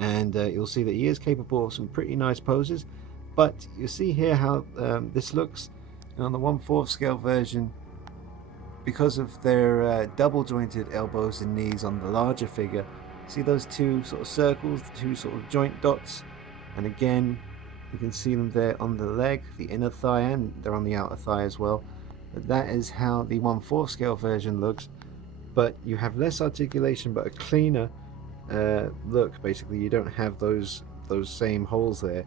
and you'll see that he is capable of some pretty nice poses. But you see here how this looks. And on the 1/4 scale version, because of their double jointed elbows and knees on the larger figure, see those two sort of circles, the two sort of joint dots, and again you can see them there on the leg, the inner thigh, and they're on the outer thigh as well. But that is how the 1/4 scale version looks, but you have less articulation but a cleaner look. Basically you don't have those same holes there.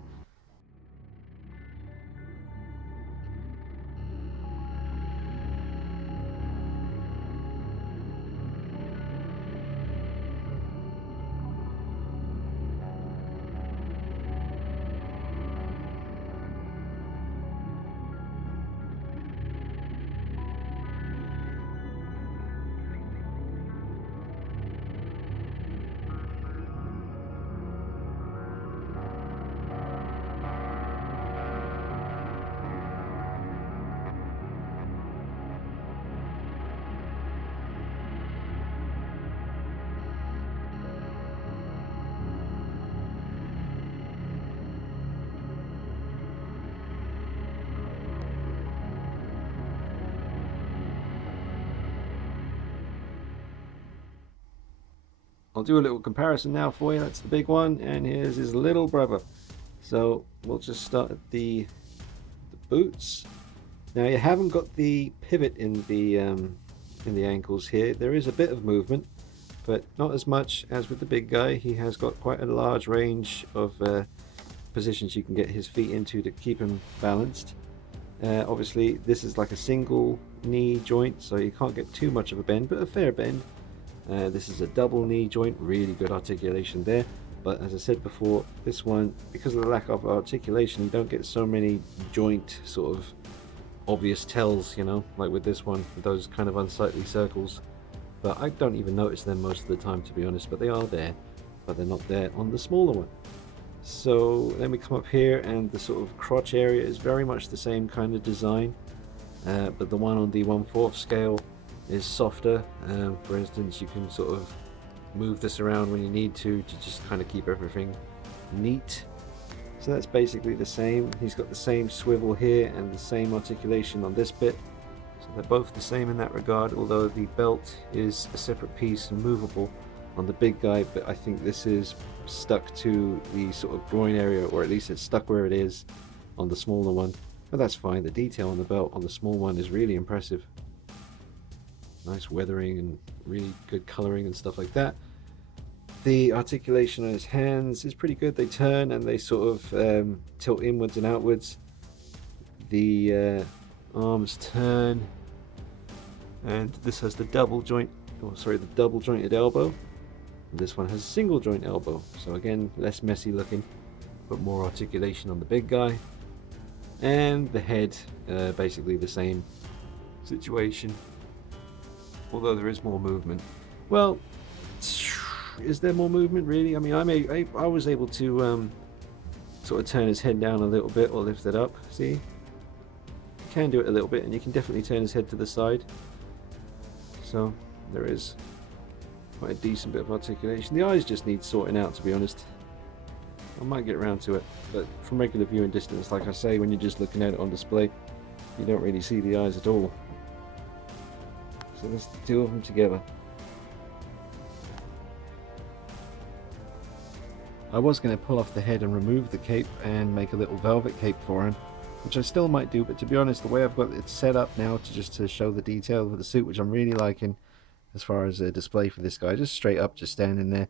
I'll do a little comparison now for you. That's the big one, and here's his little brother. So we'll just start at the boots. Now you haven't got the pivot in the ankles here. There is a bit of movement, but not as much as with the big guy. He has got quite a large range of positions you can get his feet into to keep him balanced. Obviously this is like a single knee joint, so you can't get too much of a bend, but a fair bend. This is a double knee joint, really good articulation there. But as I said before, this one, because of the lack of articulation, you don't get so many joint sort of obvious tells, you know, like with this one, with those kind of unsightly circles. But I don't even notice them most of the time, to be honest, but they are there, but they're not there on the smaller one. So then we come up here, and the sort of crotch area is very much the same kind of design, but the one on the 1/4 scale is softer. For instance, you can sort of move this around when you need to just kind of keep everything neat. So that's basically the same. He's got the same swivel here and the same articulation on this bit, so they're both the same in that regard, although the belt is a separate piece and movable on the big guy, but I think this is stuck to the sort of groin area, or at least it's stuck where it is on the smaller one. But that's fine. The detail on the belt on the small one is really impressive. Nice weathering and really good coloring and stuff like that. The articulation on his hands is pretty good. They turn and they sort of tilt inwards and outwards. The arms turn, and this has the double joint, the double jointed elbow. And this one has a single joint elbow. So again, less messy looking, but more articulation on the big guy. And the head, basically the same situation, although there is more movement. Well, is there more movement really? I mean, I was able to sort of turn his head down a little bit or lift it up. See, you can do it a little bit, and you can definitely turn his head to the side. So there is quite a decent bit of articulation. The eyes just need sorting out, to be honest. I might get around to it, but from regular viewing distance, like I say, when you're just looking at it on display, you don't really see the eyes at all. So there's the two of them together. I was going to pull off the head and remove the cape and make a little velvet cape for him, which I still might do, but to be honest, the way I've got it set up now to show the detail of the suit, which I'm really liking as far as a display for this guy, just straight up, just standing there.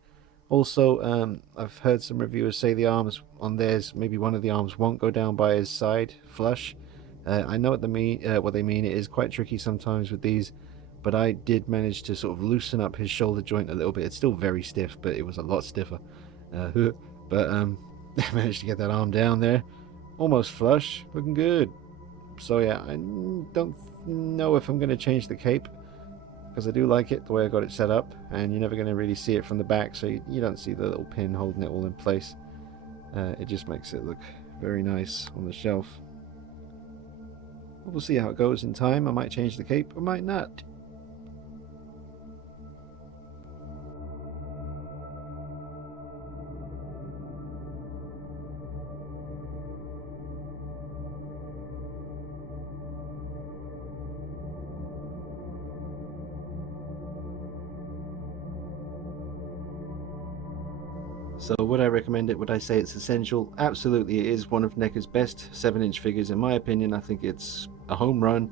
Also, I've heard some reviewers say the arms on theirs, maybe one of the arms won't go down by his side flush. I know what they mean. It is quite tricky sometimes with these, but I did manage to sort of loosen up his shoulder joint a little bit. It's still very stiff, but it was a lot stiffer. But I managed to get that arm down there, almost flush, looking good. So yeah, I don't know if I'm going to change the cape, because I do like it the way I got it set up, and you're never going to really see it from the back, so you don't see the little pin holding it all in place. It just makes it look very nice on the shelf. We'll see how it goes in time. I might change the cape, I might not. So would I recommend it? Would I say it's essential? Absolutely, it is one of NECA's best 7-inch figures in my opinion. I think it's a home run.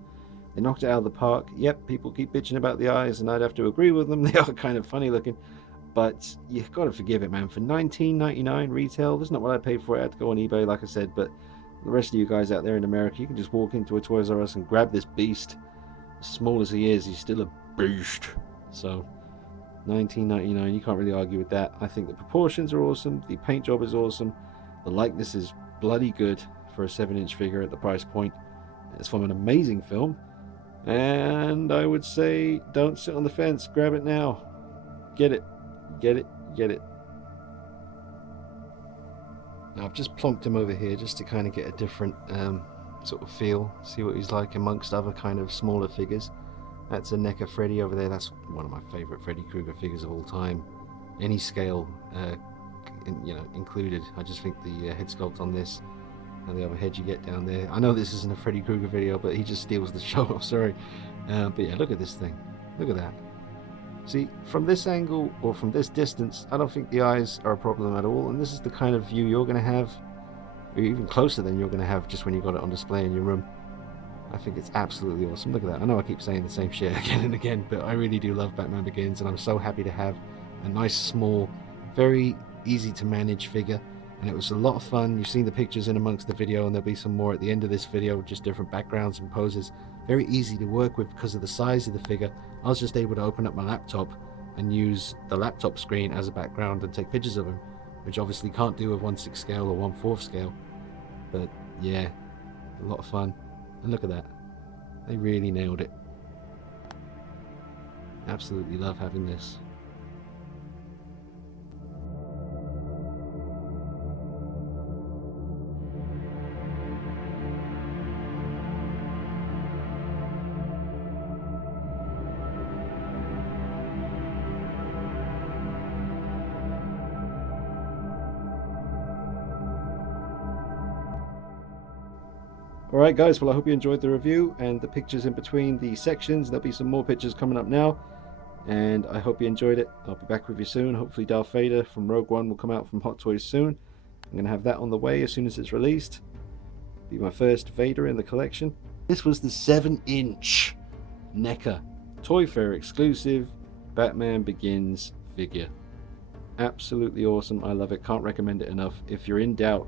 They knocked it out of the park. Yep, people keep bitching about the eyes, and I'd have to agree with them. They are kind of funny looking, but you've got to forgive it, man. For $19.99 retail, that's not what I paid for it. I had to go on eBay, like I said, but the rest of you guys out there in America, you can just walk into a Toys R Us and grab this beast. As small as he is, he's still a beast. So $19.99, you can't really argue with that. I think the proportions are awesome, the paint job is awesome, the likeness is bloody good for a 7-inch figure at the price point. It's from an amazing film, and I would say don't sit on the fence, grab it now. Get it, get it, get it. Now I've just plonked him over here just to kind of get a different sort of feel, see what he's like amongst other kind of smaller figures. That's a NECA Freddy over there. That's one of my favorite Freddy Krueger figures of all time. Any scale, included. I just think the head sculpt on this and the other head you get down there. I know this isn't a Freddy Krueger video, but he just steals the show. Sorry, but yeah, look at this thing. Look at that. See, from this angle or from this distance, I don't think the eyes are a problem at all. And this is the kind of view you're going to have, or even closer than you're going to have just when you got it on display in your room. I think it's absolutely awesome. Look at that. I know I keep saying the same shit again and again, but I really do love Batman Begins, and I'm so happy to have a nice, small, very easy to manage figure. And it was a lot of fun. You've seen the pictures in amongst the video, and there'll be some more at the end of this video, just different backgrounds and poses. Very easy to work with because of the size of the figure. I was just able to open up my laptop and use the laptop screen as a background and take pictures of him, which obviously can't do with 1/6 scale or 1/4 scale. But yeah, a lot of fun. And look at that. They really nailed it. Absolutely love having this. Alright guys, well I hope you enjoyed the review and the pictures in between the sections. There'll be some more pictures coming up now, and I hope you enjoyed it. I'll be back with you soon. Hopefully Darth Vader from Rogue One will come out from Hot Toys soon. I'm going to have that on the way as soon as it's released. Be my first Vader in the collection. This was the 7-inch NECA Toy Fair exclusive Batman Begins figure. Absolutely awesome. I love it. Can't recommend it enough. If you're in doubt,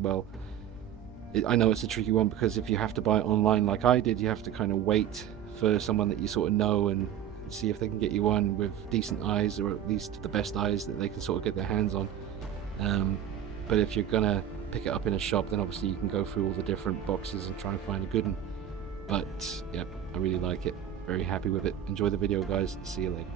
well, I know it's a tricky one because if you have to buy it online like I did, you have to kind of wait for someone that you sort of know and see if they can get you one with decent eyes, or at least the best eyes that they can sort of get their hands on. But if you're gonna pick it up in a shop, then obviously you can go through all the different boxes and try and find a good one. But yeah, I really like it. Very happy with it. Enjoy the video, guys. See you later.